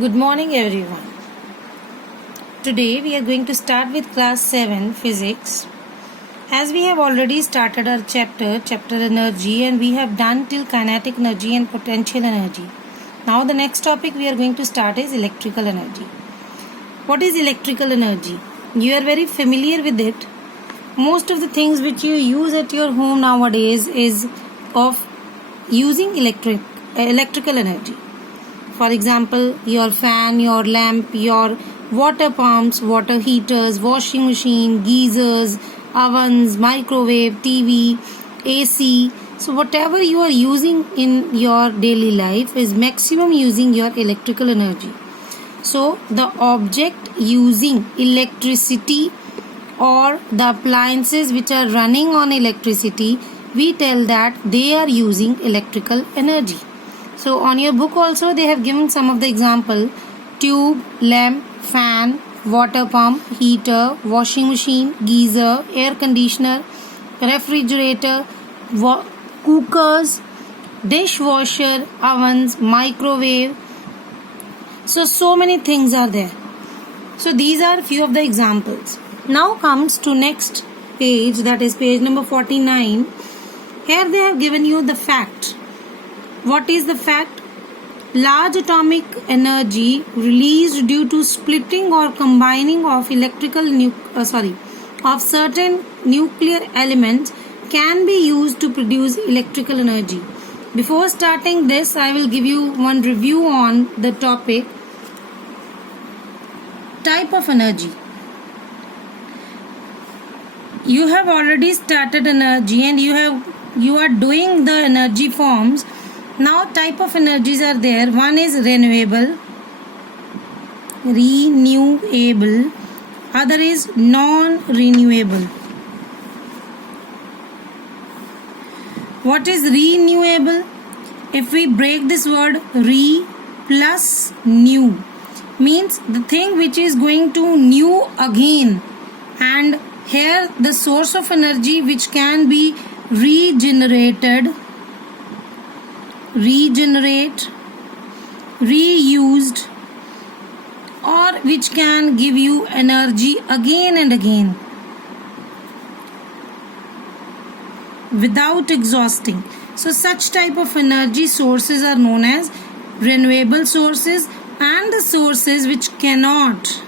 Good morning everyone. Today we are going to start with class 7 physics. As we have already started our chapter energy, and we have done till kinetic energy and potential energy. Now the next topic we are going to start is electrical energy. What is electrical energy? You are very familiar with it. Most of the things which you use at your home nowadays is of using electrical energy. For example, your fan, your lamp, your water pumps, water heaters, washing machine, geysers, ovens, microwave, TV, AC. So whatever you are using in your daily life is maximum using your electrical energy. So the object using electricity or the appliances which are running on electricity, we tell that they are using electrical energy. So on your book also they have given some of the example: tube, lamp, fan, water pump, heater, washing machine, geyser, air conditioner, refrigerator, cookers, dishwasher, ovens, microwave. So many things are there. So these are few of the examples. Now comes to next page, that is page number 49. Here they have given you the fact. What is the fact? Large atomic energy released due to splitting or combining of of certain nuclear elements can be used to produce electrical energy. Before starting this, I will give you one review on the topic type of energy. You have already started energy and you are doing the energy forms. Now type of energies are there. One is renewable, other is non-renewable. What is renewable? If we break this word, re plus new means the thing which is going to new again, and here the source of energy which can be regenerated, reused, or which can give you energy again and again without exhausting. So such type of energy sources are known as renewable sources, and the sources which cannot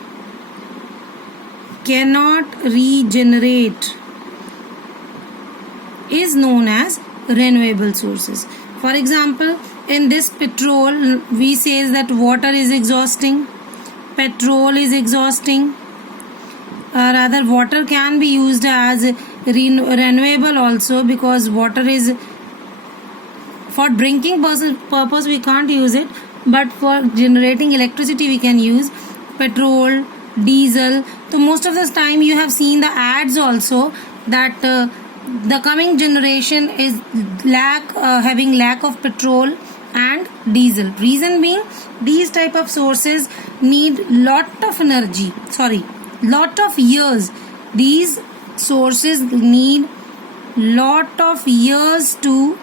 regenerate is known as renewable sources. For example, in this petrol, we say that water is exhausting, petrol is exhausting. Rather, water can be used as renewable also, because water is for drinking purpose we can't use it, but for generating electricity we can use petrol, diesel. So most of the time you have seen the ads also that the coming generation is having lack of petrol and diesel. Reason being, these type of sources need lot of years. These sources need lot of years to,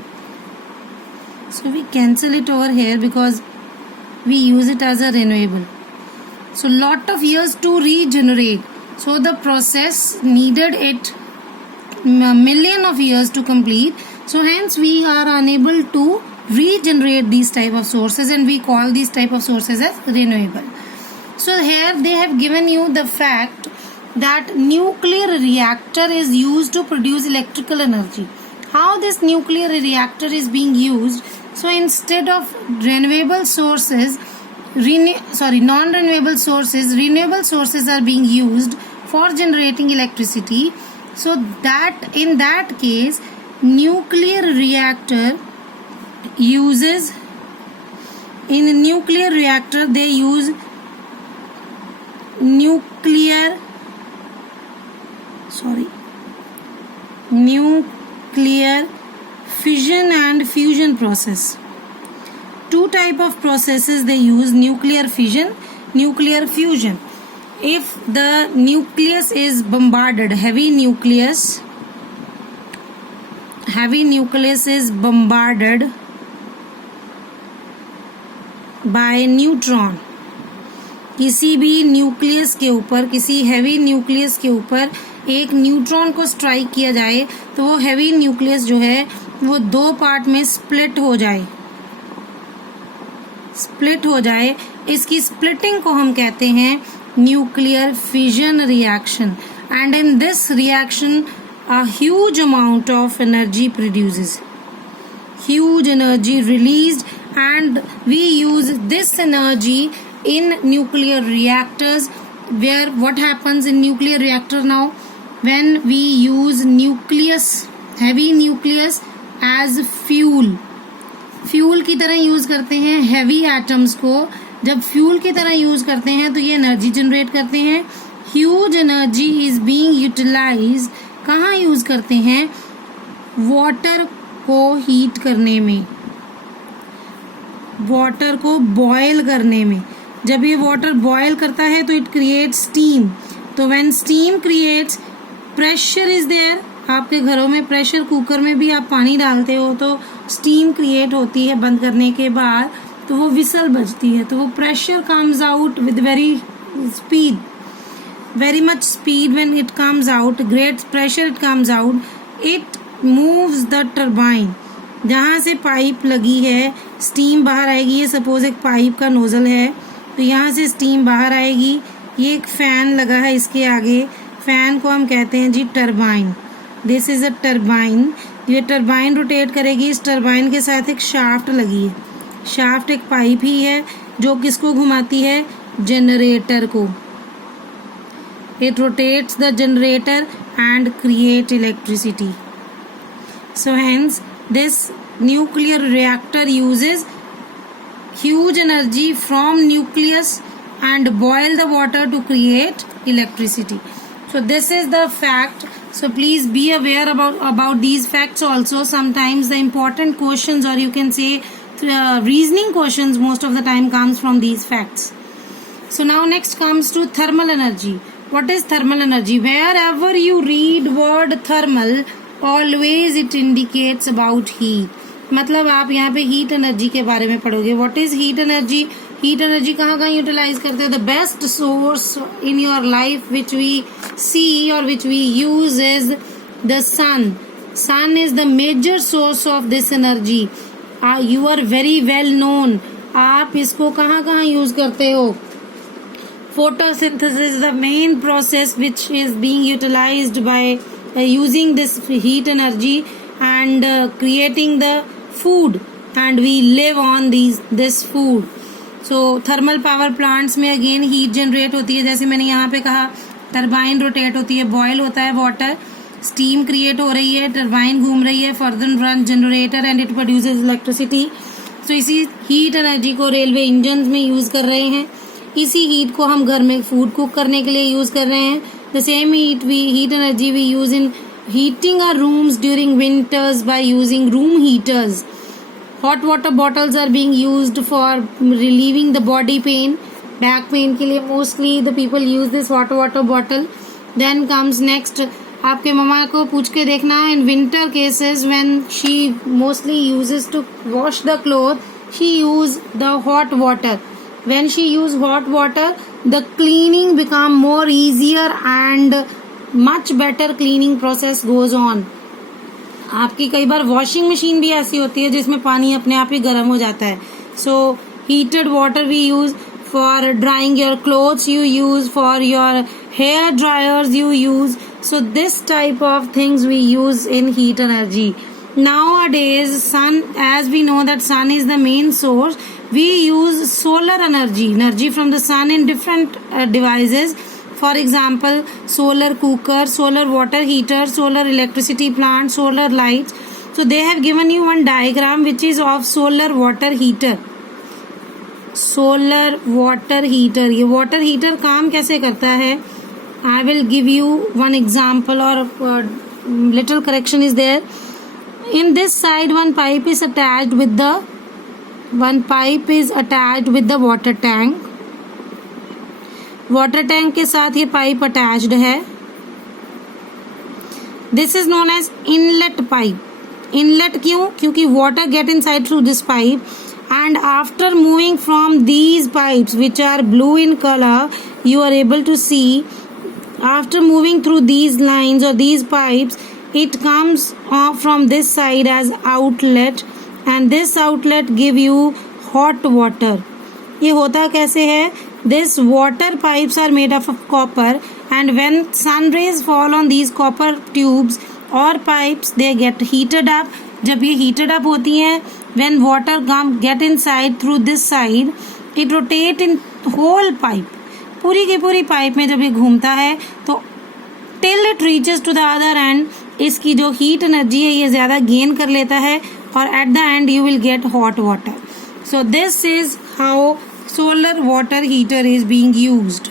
so we cancel it over here because we use it as a renewable. So lot of years to regenerate. So the process needed it a million of years to complete. So hence we are unable to regenerate these type of sources, and we call these type of sources as renewable. So here they have given you the fact that nuclear reactor is used to produce electrical energy. How this nuclear reactor is being used? So instead of renewable sources, non-renewable sources, renewable sources are being used for generating electricity. So that in that case, nuclear reactor uses, in a nuclear reactor they use nuclear fission and fusion process. Two type of processes they use: nuclear fission, nuclear fusion. If the nucleus is bombarded, heavy nucleus is bombarded by a neutron, किसी भी nucleus के ऊपर, किसी heavy nucleus के ऊपर एक neutron को strike किया जाए तो वो हैवी न्यूक्लियस जो है वो 2 पार्ट में स्प्लिट हो जाए। इसकी स्प्लिटिंग को हम कहते हैं nuclear fission reaction, and in this reaction a huge amount of energy produces, huge energy released, and we use this energy in nuclear reactors, where what happens in nuclear reactor now, when we use nucleus, heavy nucleus as fuel की तरह use करते हैं heavy atoms को। जब fuel की तरह use करते हैं तो ये एनर्जी जनरेट करते हैं। Huge energy is being utilised, कहाँ यूज करते हैं? वाटर को हीट करने में, वाटर को बॉयल करने में। जब ये वाटर बॉयल करता है तो इट क्रिएट्स स्टीम। तो when steam creates, pressure is there. आपके घरों में प्रेशर कुकर में भी आप पानी डालते हो तो स्टीम क्रिएट होती है बंद करने के बाद, तो वो विसल बजती है, तो वो pressure comes out with very speed, very much speed. When it comes out, great pressure it comes out, it moves the turbine. जहाँ से पाइप लगी है स्टीम बाहर आएगी। ये सपोज एक पाइप का नोजल है तो यहाँ से स्टीम बाहर आएगी। ये एक फैन लगा है इसके आगे, फैन को हम कहते हैं जी turbine. This is a turbine. ये टरबाइन रोटेट करेगी। इस टरबाइन के साथ एक शाफ्ट लगी है। शाफ्ट एक पाइप ही है जो किसको घुमाती है? जनरेटर को। It rotates the generator and create electricity. So hence this nuclear reactor uses huge energy from nucleus and boil the water to create electricity. So this is the fact. So please be aware about these facts also. Sometimes the important questions, or you can say reasoning questions, most of the time comes from these facts. So now next comes to thermal energy. What is thermal energy? Wherever you read word thermal, always it indicates about heat. मतलब आप यहाँ पे heat energy के बारे में पढ़ोगे। What is heat energy? Heat energy कहाँ utilise करते हो? The best source in your life which we see or which we use is the sun. Sun is the major source of this energy. You are very well known. आप इसको कहाँ use करते हो? Photosynthesis is the main process which is being utilized by using this heat energy and creating the food, and we live on this food. So thermal power plants में again heat generate होती है। जैसे मैंने यहाँ पे कहा turbine rotate होती है, बॉयल होता है वाटर, स्टीम क्रिएट हो रही है, टरबाइन घूम रही है, further run generator and it produces electricity. तो इसी हीट एनर्जी को रेलवे इंजन में यूज कर रहे हैं। इसी हीट को हम घर में फूड कुक करने के लिए यूज कर रहे हैं। The same heat energy we use in heating our rooms during winters by using room heaters. Hot water bottles are being used for relieving the body pain, back pain के लिए mostly the people use this hot water bottle. Then comes next, आपके मम्मा को पूछ के देखना, in winter cases when she mostly uses to wash the cloth, she use the hot water. When she use hot water, the cleaning become more easier and much better cleaning process goes on. आपकी कई बार washing machine भी ऐसी होती है जिसमें पानी अपने आप ही गर्म हो जाता है. So heated water we use for drying your clothes, you use for your hair dryers, you use. So this type of things we use in heat energy. Nowadays sun, as we know that sun is the main source, we use solar energy from the sun in different devices. For example, solar cooker, solar water heater, solar electricity plant, solar lights. So they have given you one diagram which is of solar water heater. Solar water heater, ये water heater काम कैसे करता है? I will give you one example, or little correction is there. In this side one pipe is attached with the water tank. Water tank के साथ ये pipe attached है. This is known as inlet pipe. Inlet क्यों? क्योंकि water get inside through this pipe and after moving from these pipes which are blue in color, you are able to see after moving through these lines or these pipes, it comes off from this side as outlet, and this outlet give you hot water. ये होता कैसे है? This water pipes are made of copper, and when sun rays fall on these copper tubes or pipes, they get heated up. जब ये heated up होती हैं, when water get inside through this side, it rotate in whole pipe. पूरी की पूरी pipe में जब ये घूमता है तो till it reaches to the other end, इसकी जो हीट एनर्जी है ये ज़्यादा गेन कर लेता है और at the end you will get hot water. So this is how solar water heater is being used.